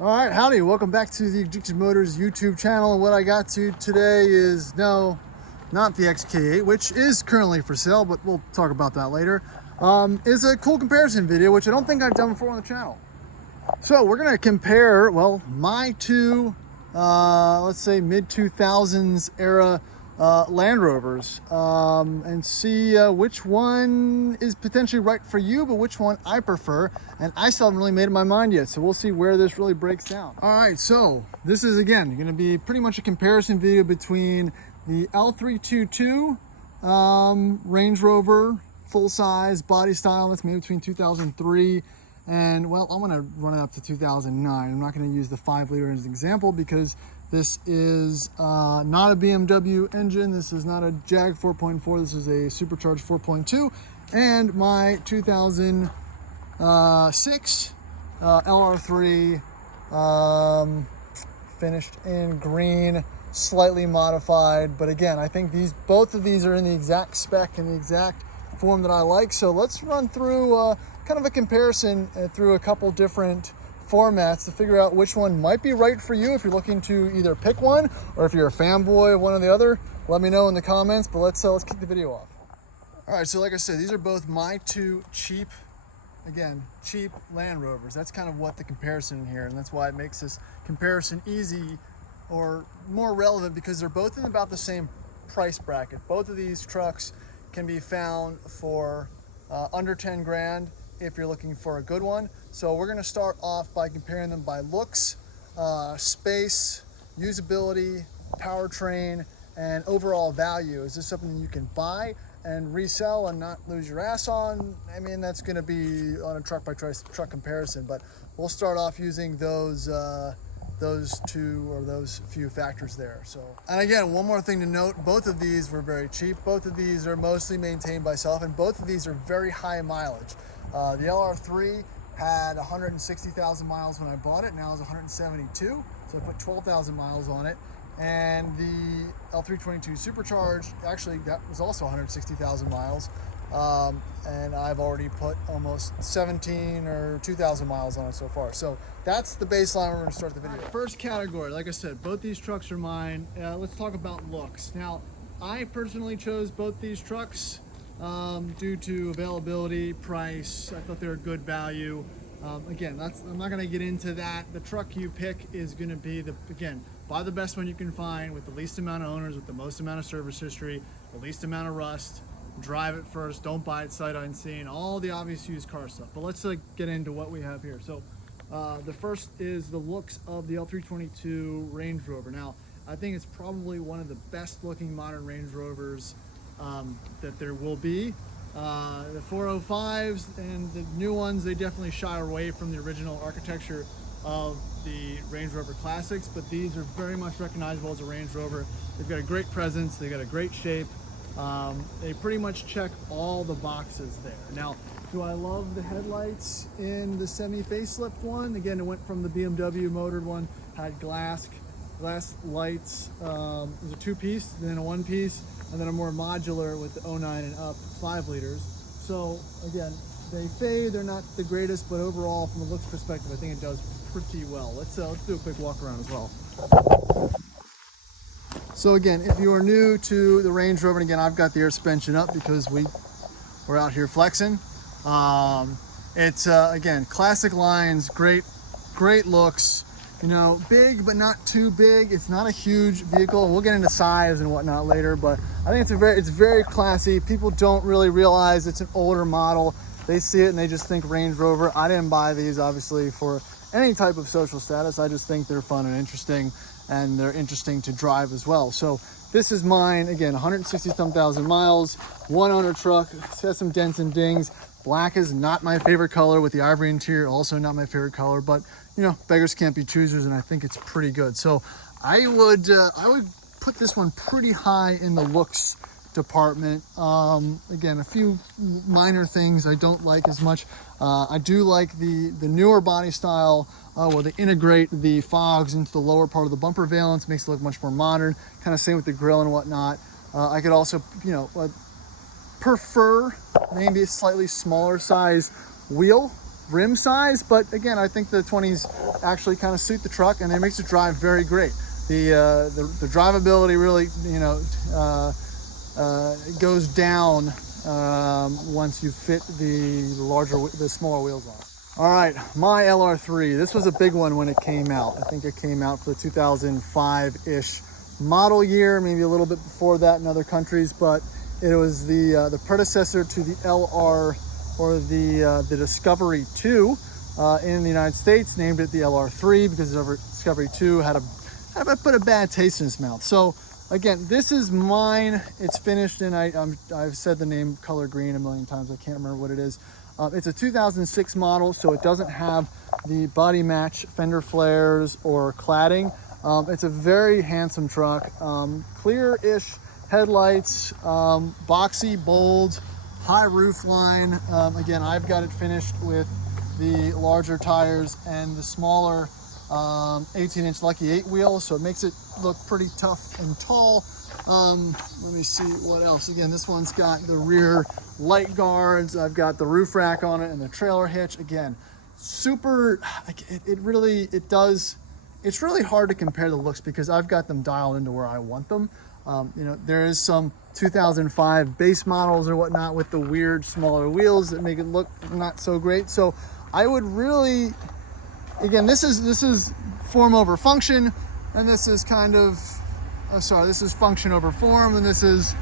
All right, howdy, welcome back to the Addicted Motors YouTube channel. And what I got to today is, no, not the XK8, which is currently for sale, but we'll talk about that later. Is a cool comparison video, which I don't think I've done before on the channel. So we're gonna compare, well, my two, let's say mid-2000s era Land Rovers, and see which one is potentially right for you, but which one I prefer. And I still haven't really made up my mind yet, so we'll see where this really breaks down. All right, so this is, again, gonna be pretty much a comparison video between the L322 Range Rover, full-size body style that's made between 2003 and, well, I'm gonna run it up to 2009. I'm not gonna use the 5-liter as an example because this is not a BMW engine. This is not a Jag 4.4. This is a supercharged 4.2. And my 2006 LR3 finished in green, slightly modified. But again, I think both of these are in the exact spec and the exact form that I like. So let's run through kind of a comparison through a couple different formats to figure out which one might be right for you if you're looking to either pick one, or if you're a fanboy of one or the other. Let me know in the comments, but let's kick the video off. All right, so like I said, these are both my two cheap Land Rovers. That's kind of what the comparison here, and that's why it makes this comparison easy or more relevant, because they're both in about the same price bracket. Both of these trucks can be found for under 10 grand if you're looking for a good one. So we're gonna start off by comparing them by looks, space, usability, powertrain, and overall value. Is this something you can buy and resell and not lose your ass on? I mean, that's gonna be on a truck by truck comparison, but we'll start off using those two or those few factors there. So, and again, one more thing to note, both of these were very cheap. Both of these are mostly maintained by self, and both of these are very high mileage. The LR3 had 160,000 miles when I bought it. Now it's 172, so I put 12,000 miles on it. And the L322 supercharged, actually that was also 160,000 miles. And I've already put almost 17 or 2,000 miles on it so far. So that's the baseline we're gonna start the video. First category, like I said, both these trucks are mine. Let's talk about looks. Now, I personally chose both these trucks due to availability, price. I thought they were good value. Again, I'm not gonna get into that. The truck you pick is gonna be buy the best one you can find with the least amount of owners, with the most amount of service history, the least amount of rust. Drive it first, don't buy it sight unseen, all the obvious used car stuff. But let's get into what we have here. So the first is the looks of the L322 Range Rover. Now, I think it's probably one of the best looking modern Range Rovers that there will be. The 405s and the new ones, they definitely shy away from the original architecture of the Range Rover Classics, but these are very much recognizable as a Range Rover. They've got a great presence, they've got a great shape. They pretty much check all the boxes there. Now, do I love the headlights in the semi-facelift one? Again, it went from the BMW motored one, had glass lights. It was a 2-piece, then a 1-piece, and then a more modular with the 09 and up 5 liters. So again, they fade, they're not the greatest, but overall from a looks perspective, I think it does pretty well. Let's do a quick walk around as well. So again, if you are new to the Range Rover, and again, I've got the air suspension up because we're out here flexing. It's again, classic lines, great looks. You know, big but not too big. It's not a huge vehicle. We'll get into size and whatnot later, but I think it's very classy. People don't really realize it's an older model. They see it and they just think Range Rover. I didn't buy these obviously for any type of social status. I just think they're fun and interesting, and they're interesting to drive as well. So this is mine, again, 160-some thousand miles, one owner truck. It has some dents and dings. Black is not my favorite color, with the ivory interior also not my favorite color, but you know, beggars can't be choosers, and I think it's pretty good. So I would put this one pretty high in the looks department. Again, a few minor things I don't like as much. I do like the newer body style where they integrate the fogs into the lower part of the bumper valance, makes it look much more modern. Kind of same with the grille and whatnot. I could also, you know, prefer maybe a slightly smaller size wheel rim size, but again, I think the 20s actually kind of suit the truck, and it makes it drive very great. The drivability really, you know, goes down once you fit the smaller wheels on. All right, my LR3. This was a big one when it came out. I think it came out for the 2005-ish model year, maybe a little bit before that in other countries, but it was the predecessor to the LR, or the Discovery 2 in the United States. Named it the LR3 because the Discovery 2 had put a bad taste in its mouth. So again, this is mine. It's finished, and I've said the name color green a million times. I can't remember what it is. It's a 2006 model, so it doesn't have the body match fender flares or cladding. It's a very handsome truck. Clear-ish headlights, boxy, bold, high roof line. Again, I've got it finished with the larger tires and the smaller 18-inch Lucky 8 wheels, so it makes it look pretty tough and tall. Let me see what else. Again, this one's got the rear light guards. I've got the roof rack on it and the trailer hitch. Again, super, it's really hard to compare the looks because I've got them dialed into where I want them. You know, there is some 2005 base models or whatnot with the weird smaller wheels that make it look not so great. So I would really, again, this is form over function, and this is kind of, this is function over form, and this is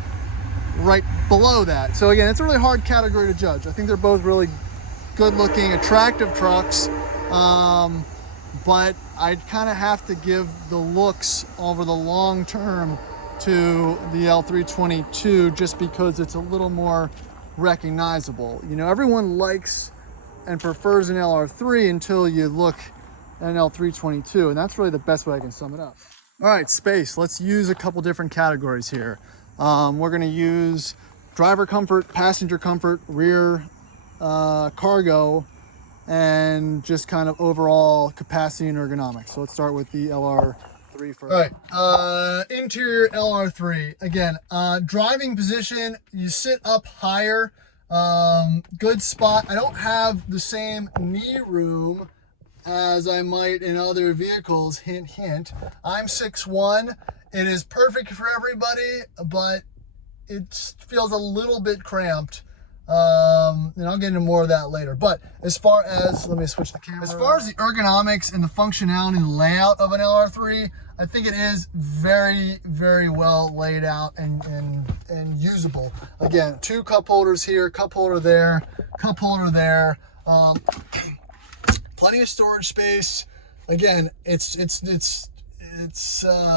right below that. So again, it's a really hard category to judge. I think they're both really good looking, attractive trucks, but I'd kind of have to give the looks over the long term to the L322 just because it's a little more recognizable. You know, everyone likes and prefers an LR3 until you look at an L322, and that's really the best way I can sum it up. All right, space. Let's use a couple different categories here. We're going to use driver comfort, passenger comfort, rear cargo, and just kind of overall capacity and ergonomics. So let's start with the LR3 first. All right, interior LR3. Again, driving position, you sit up higher. Good spot. I don't have the same knee room as I might in other vehicles, hint, hint. I'm 6'1". It is perfect for everybody, but it feels a little bit cramped. And I'll get into more of that later. But as far as, let me switch the camera. As far as the ergonomics and the functionality and layout of an LR3, I think it is very, very well laid out and usable. Again, 2 cup holders here, cup holder there, cup holder there. Plenty of storage space. Again, it's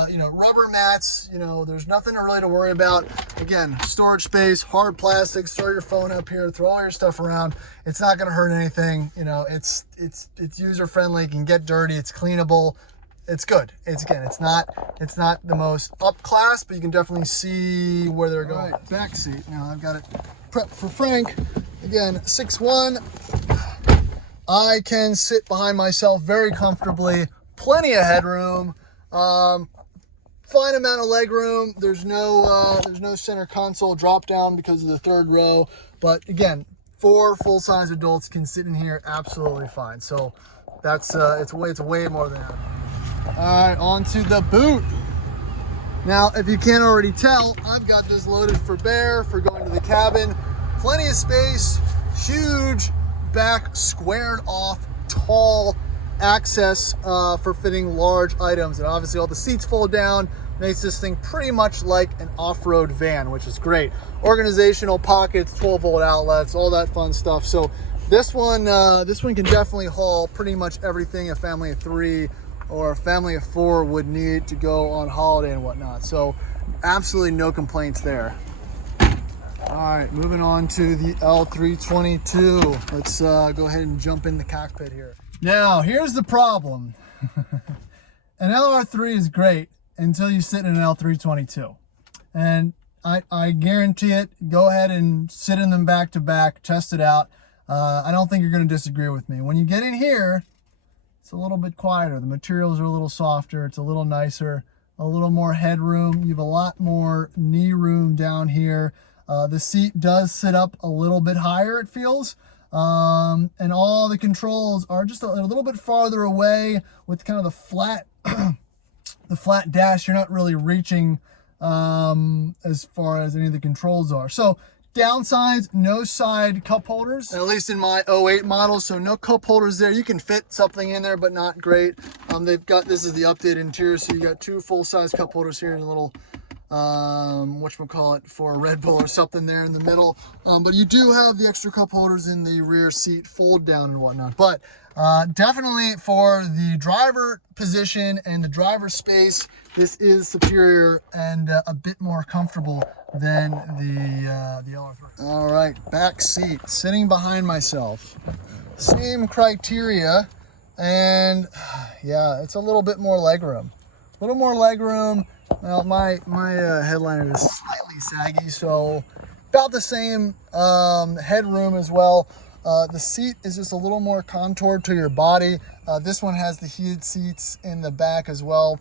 you know, rubber mats, you know, there's nothing really to worry about. Again, storage space, hard plastics, throw your phone up here, throw all your stuff around. It's not going to hurt anything. You know, it's user friendly, it can get dirty, it's cleanable. It's good. It's not the most up class, but you can definitely see where they're going. Right, back seat. Now I've got it prepped for Frank. Again, 6'1". I can sit behind myself very comfortably, plenty of headroom, fine amount of leg room. There's no center console drop down because of the 3rd row, but again, 4 full-size adults can sit in here absolutely fine. So that's it's way more than that. All right, on to the boot. Now, if you can't already tell, I've got this loaded for bear for going to the cabin. Plenty of space, huge back, squared off, tall access for fitting large items. And obviously all the seats fold down, makes this thing pretty much like an off-road van, which is great. Organizational pockets, 12-volt outlets, all that fun stuff. So this one can definitely haul pretty much everything a family of 3 or a family of 4 would need to go on holiday and whatnot. So absolutely no complaints there. All right, moving on to the L322. Let's go ahead and jump in the cockpit here. Now, here's the problem. An LR3 is great until you sit in an L322. And I guarantee it, go ahead and sit in them back to back, test it out. I don't think you're gonna disagree with me. When you get in here, it's a little bit quieter. The materials are a little softer, it's a little nicer, a little more headroom. You have a lot more knee room down here. The seat does sit up a little bit higher, it feels. And all the controls are just a little bit farther away with kind of the flat the flat dash. You're not really reaching as far as any of the controls are. So downsides, no side cup holders, at least in my 08 model, so no cup holders there. You can fit something in there, but not great. They've got, this is the updated interior, so you got two full-size cup holders here and a little whatchamacallit for a Red Bull or something there in the middle. But you do have the extra cup holders in the rear seat, fold down and whatnot. But definitely for the driver position and the driver space, this is superior and a bit more comfortable than the LR3. All right, back seat, sitting behind myself. Same criteria, and yeah, it's a little bit more legroom. A little more legroom. Well, my headliner is slightly saggy, so about the same headroom as well. The seat is just a little more contoured to your body. This one has the heated seats in the back as well.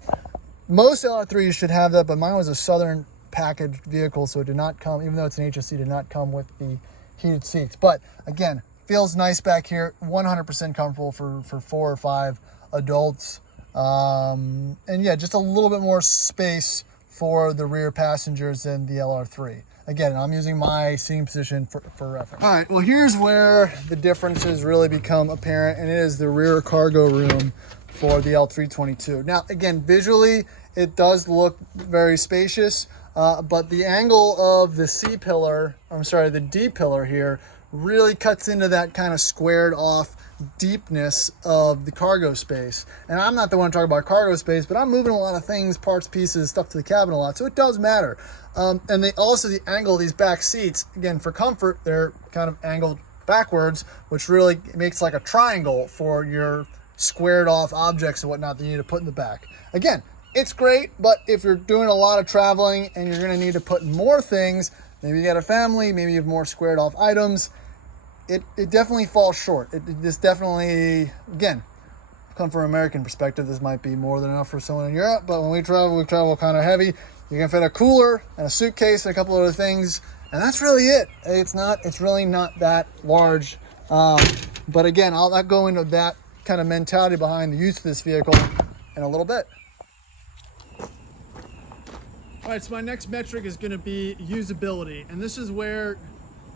Most LR3s should have that, but mine was a Southern packaged vehicle, so it did not come, even though it's an HSC, did not come with the heated seats. But again, feels nice back here, 100% comfortable for 4 or 5 adults. And yeah, just a little bit more space for the rear passengers than the LR3. Again, I'm using my seating position for reference. All right, well, here's where the differences really become apparent, and it is the rear cargo room for the L322. Now, again, visually, it does look very spacious, but the angle of the the D pillar here really cuts into that kind of squared off deepness of the cargo space. And I'm not the one talking about cargo space, but I'm moving a lot of things, parts, pieces, stuff to the cabin a lot, so it does matter. And they also, the angle of these back seats, again, for comfort, they're kind of angled backwards, which really makes like a triangle for your squared off objects and whatnot that you need to put in the back. Again, it's great, but if you're doing a lot of traveling and you're going to need to put more things, maybe you got a family, maybe you have more squared off items, it definitely falls short. This definitely, again, come from an American perspective, this might be more than enough for someone in Europe, but when we travel kind of heavy. You can fit a cooler and a suitcase and a couple other things, and that's really it. It's really not that large. But again, I'll go into that kind of mentality behind the use of this vehicle in a little bit. All right, so my next metric is going to be usability, and this is where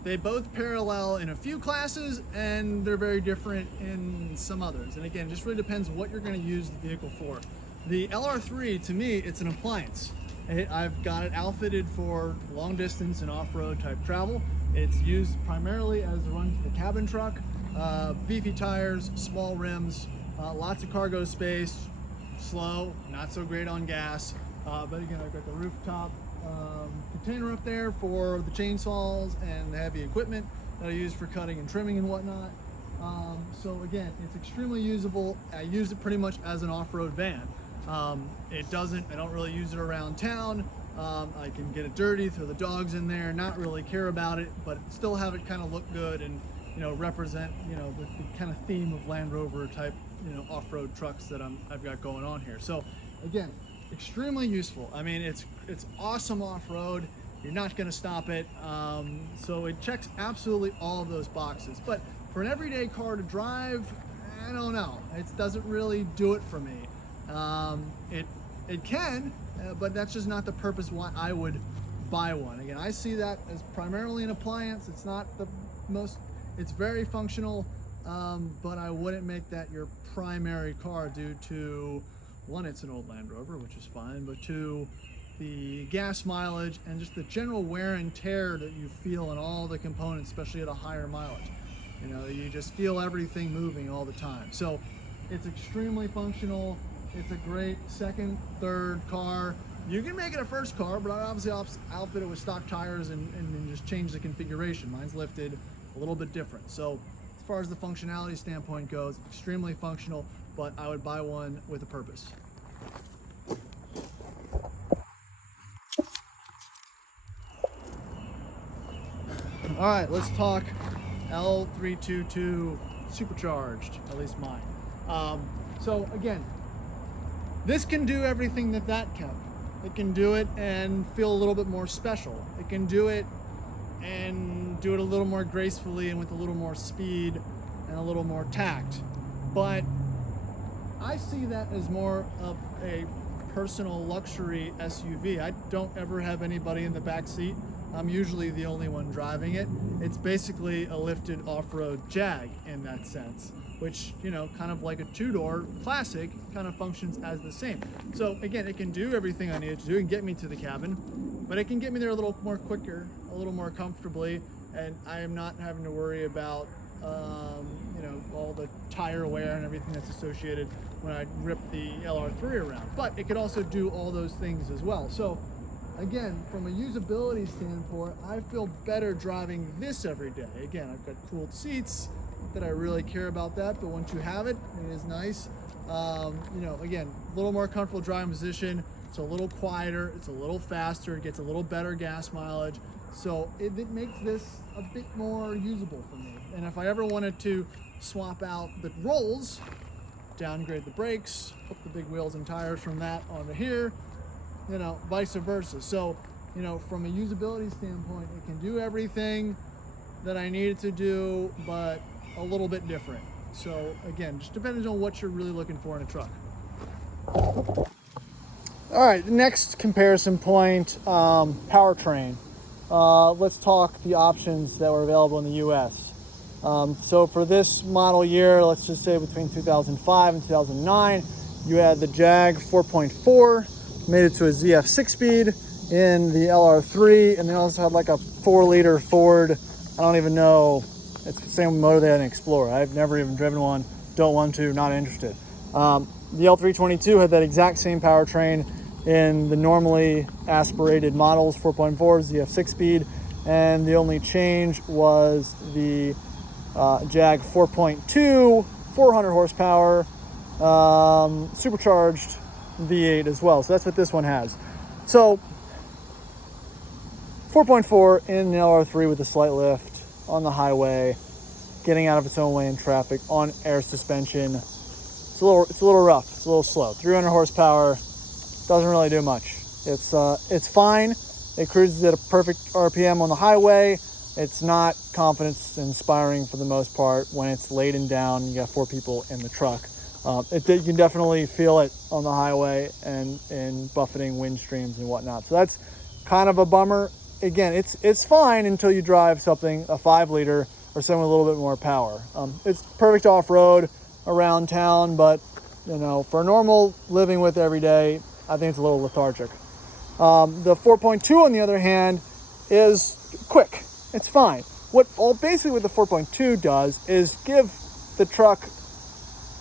they both parallel in a few classes and they're very different in some others. And again, it just really depends what you're going to use the vehicle for. The LR3, to me, it's an appliance. I've got it outfitted for long distance and off-road type travel. It's used primarily as a run to the cabin truck, beefy tires, small rims, lots of cargo space, slow, not so great on gas. But again, I've got the rooftop container up there for the chainsaws and the heavy equipment that I use for cutting and trimming and whatnot. So again, it's extremely usable. I use it pretty much as an off-road van. I don't really use it around town. I can get it dirty, throw the dogs in there, not really care about it, but still have it kind of look good and, you know, represent, you know, the kind of theme of Land Rover type, you know, off-road trucks that I've got going on here. So again, extremely useful. I mean, it's awesome off-road. You're not going to stop it. So it checks absolutely all of those boxes. But for an everyday car to drive, I don't know. It doesn't really do it for me. It can, but that's just not the purpose why I would buy one. Again, I see that as primarily an appliance. It's not the most, it's very functional, but I wouldn't make that your primary car due to, one, it's an old Land Rover, which is fine, but two, the gas mileage and just the general wear and tear that you feel in all the components, especially at a higher mileage. You know, you just feel everything moving all the time. So it's extremely functional. It's a great second, third car. You can make it a first car, but I obviously outfit it with stock tires and just change the configuration. Mine's lifted, a little bit different. So as far as the functionality standpoint goes, extremely functional, but I would buy one with a purpose. All right, let's talk L322 supercharged, at least mine. So again, this can do everything that can. It can do it and feel a little bit more special. It can do it and do it a little more gracefully and with a little more speed and a little more tact. But I see that as more of a personal luxury SUV. I don't ever have anybody in the back seat. I'm usually the only one driving it. It's basically a lifted off-road Jag in that sense, which, you know, kind of like a two-door classic, kind of functions as the same. So again, it can do everything I need it to do and get me to the cabin, but it can get me there a little more quicker, a little more comfortably, and I am not having to worry about you know, all the tire wear and everything that's associated when I rip the LR3 around. But it could also do all those things as well. So again, from a usability standpoint, I feel better driving this every day. Again, I've got cooled seats, not that I really care about that, but once you have it, it is nice. You know, again, a little more comfortable driving position. It's a little quieter, it's a little faster, it gets a little better gas mileage. So it makes this a bit more usable for me. And if I ever wanted to swap out the rolls, downgrade the brakes, put the big wheels and tires from that onto here, you know, vice versa. So, you know, from a usability standpoint, it can do everything that I need it to do, but a little bit different. So again, just depends on what you're really looking for in a truck. All right, the next comparison point, powertrain. Let's talk the options that were available in the US. So for this model year, let's just say between 2005 and 2009, you had the Jag 4.4, made it to a ZF 6-speed in the LR3, and they also had like a 4-liter Ford, I don't even know, it's the same motor they had in Explorer. I've never even driven one, don't want to, not interested. The L322 had that exact same powertrain in the normally aspirated models, 4.4 ZF 6-speed, and the only change was the Jag 4.2, 400 horsepower, supercharged V8 as well. So that's what this one has. So 4.4 in the LR3 with a slight lift on the highway, getting out of its own way in traffic on air suspension. It's a little rough. It's a little slow. 300 horsepower. Doesn't really do much. It's fine. It cruises at a perfect RPM on the highway. It's not confidence inspiring for the most part when it's laden down. You got 4 people in the truck. You can definitely feel it on the highway and in buffeting wind streams and whatnot. So that's kind of a bummer. Again, it's fine until you drive something, a 5-liter or something with a little bit more power. It's perfect off-road around town, but you know, for normal living with every day, I think it's a little lethargic. The 4.2, on the other hand, is quick. It's fine. Basically what the 4.2 does is give the truck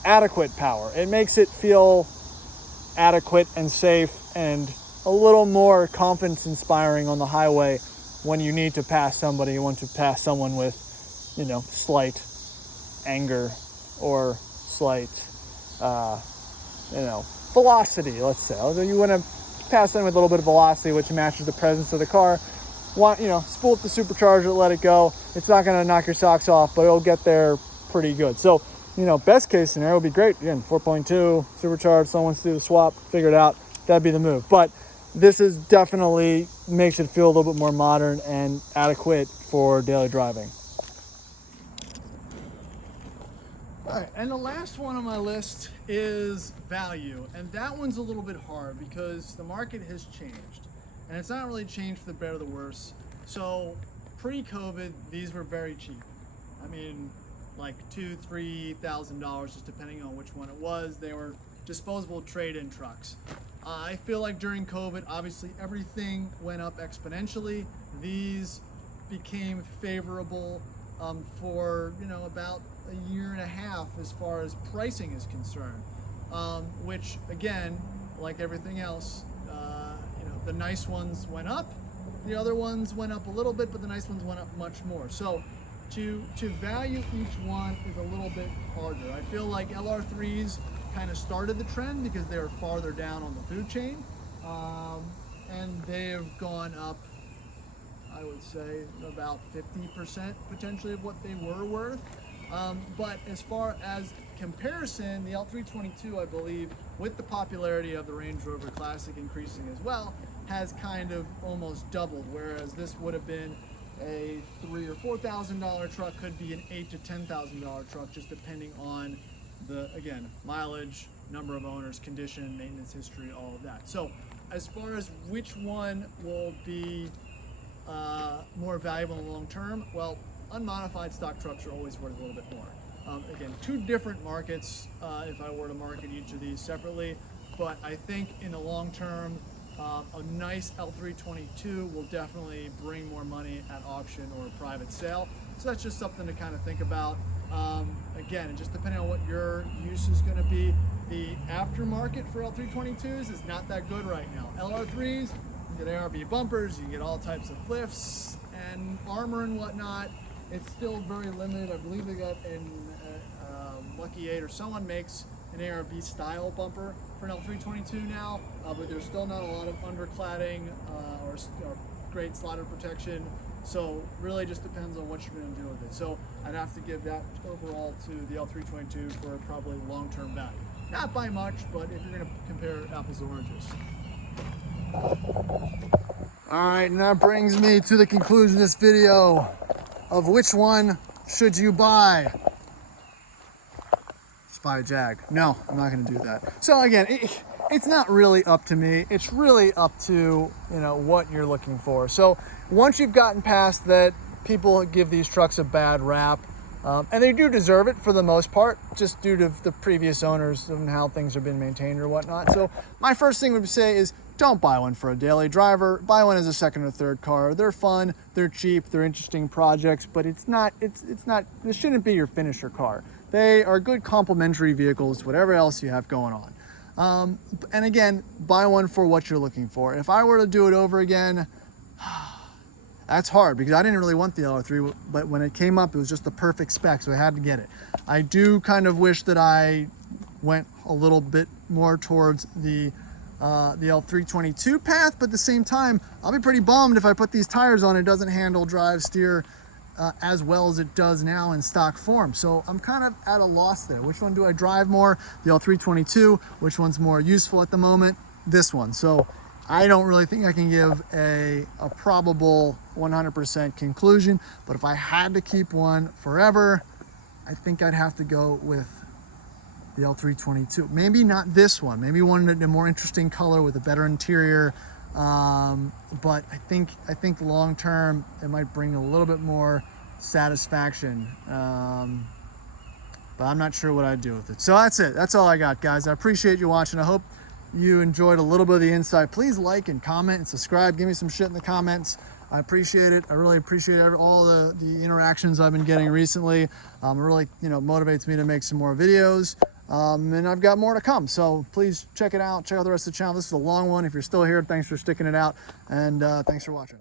adequate power. It makes it feel adequate and safe and a little more confidence inspiring on the highway when you need to pass somebody. You want to pass someone with, you know, slight anger or slight, you know, velocity, let's say. Although you want to pass them with a little bit of velocity, which matches the presence of the car. Spool up the supercharger, let it go. It's not going to knock your socks off, but it'll get there pretty good. So, you know, best case scenario would be great. Again, 4.2, supercharged, someone wants to do the swap, figure it out. That'd be the move. But this is definitely makes it feel a little bit more modern and adequate for daily driving. All right, and the last one on my list is value, and that one's a little bit hard because the market has changed, and it's not really changed for the better or the worse. So pre-COVID, these were very cheap. I mean, like $2,000–$3,000, just depending on which one it was. They were disposable trade-in trucks. I feel like during COVID, obviously everything went up exponentially. These became favorable for, you know, about a year and a half as far as pricing is concerned, which again, like everything else, you know, the nice ones went up, the other ones went up a little bit, but the nice ones went up much more. So to value each one is a little bit harder. I feel like LR3s kind of started the trend because they were farther down on the food chain, and they have gone up, I would say, about 50% potentially of what they were worth. But as far as comparison, the L322, I believe, with the popularity of the Range Rover Classic increasing as well, has kind of almost doubled, whereas this would have been a $3,000 or $4,000 truck could be an $8,000 to $10,000 truck, just depending on the, again, mileage, number of owners, condition, maintenance history, all of that. So as far as which one will be more valuable in the long term, well, unmodified stock trucks are always worth a little bit more. Again, two different markets if I were to market each of these separately, but I think in the long term, a nice L322 will definitely bring more money at auction or a private sale. So that's just something to kind of think about. Again, just depending on what your use is going to be. The aftermarket for L322s is not that good right now. LR3s, you get ARB bumpers, you get all types of lifts and armor and whatnot. It's still very limited. I believe they got an Lucky 8 or someone makes an ARB style bumper for an L322 now, but there's still not a lot of undercladding or great slider protection. So really just depends on what you're going to do with it. So I'd have to give that overall to the L322 for probably long-term value. Not by much, but if you're going to compare apples to oranges. All right, and that brings me to the conclusion of this video of which one should you buy. Just buy a Jag. No, I'm not going to do that. So again, it's not really up to me. It's really up to, what you're looking for. So once you've gotten past that, people give these trucks a bad rap, and they do deserve it for the most part, just due to the previous owners and how things have been maintained or whatnot. So my first thing would say is don't buy one for a daily driver. Buy one as a second or third car. They're fun, they're cheap, they're interesting projects, but it's not, this shouldn't be your finisher car. They are good complementary vehicles to whatever else you have going on. And again, buy one for what you're looking for. If I were to do it over again, that's hard because I didn't really want the LR3, but when it came up, it was just the perfect spec, so I had to get it. I do kind of wish that I went a little bit more towards the L322 path, but at the same time, I'll be pretty bummed if I put these tires on, it doesn't handle, drive, steer as well as it does now in stock form. So I'm kind of at a loss there. Which one do I drive more? The L322. Which one's more useful at the moment? This one. So I don't really think I can give a probable 100% conclusion, but if I had to keep one forever, I think I'd have to go with the L322. Maybe not this one, maybe one in a more interesting color with a better interior. But I think long term it might bring a little bit more satisfaction. But I'm not sure what I'd do with it. So that's it. That's all I got, guys. I appreciate you watching. I hope you enjoyed a little bit of the insight. Please like and comment and subscribe. Give me some shit in the comments. I appreciate it. I really appreciate all the interactions I've been getting recently. It really motivates me to make some more videos. And I've got more to come, so please check it out. Check out the rest of the channel. This is a long one. If you're still here, thanks for sticking it out, and thanks for watching.